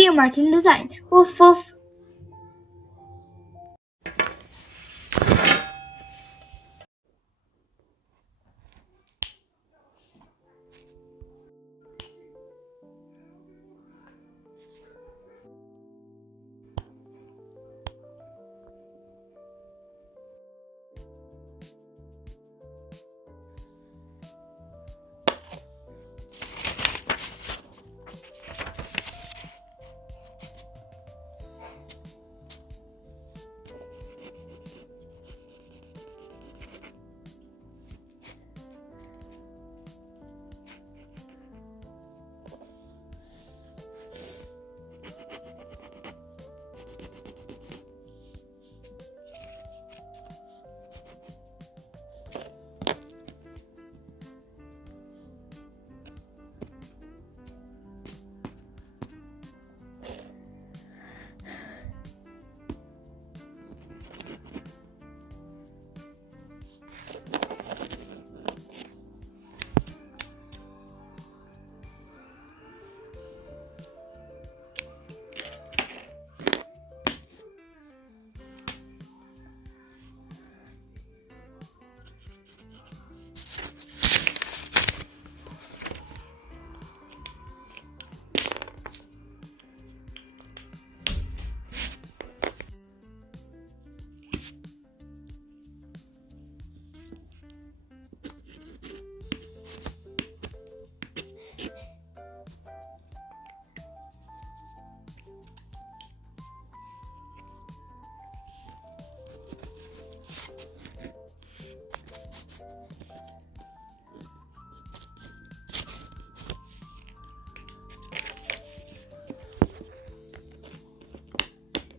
see a Martin design. Woof woof.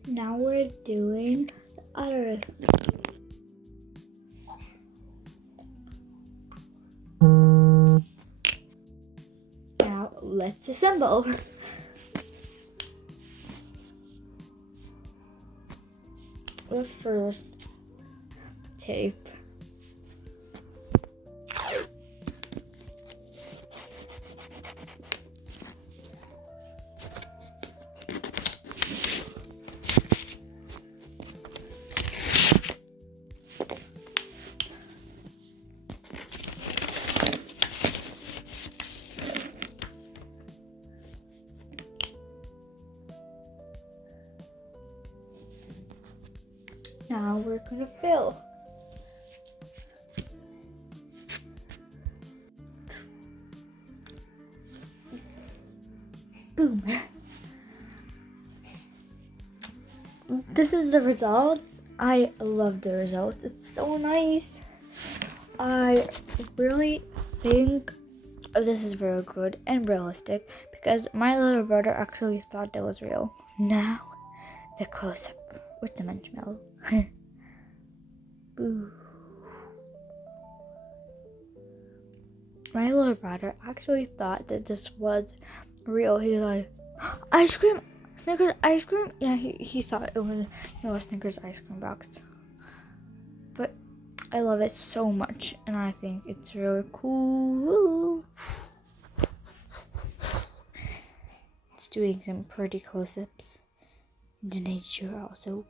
Now we're doing the other. Now let's assemble. The first tape. Now we're gonna fill. Boom. This is the result. I love the result. It's so nice. I really think this is very good and realistic because my little brother actually thought that was real. Now, the close-up with the marshmallow. Boo. My little brother actually thought that this was real. He was like, ice cream, Snickers ice cream. Yeah, he thought it was a Snickers ice cream box. But I love it so much, and I think it's really cool. It's doing some pretty close-ups. The nature also.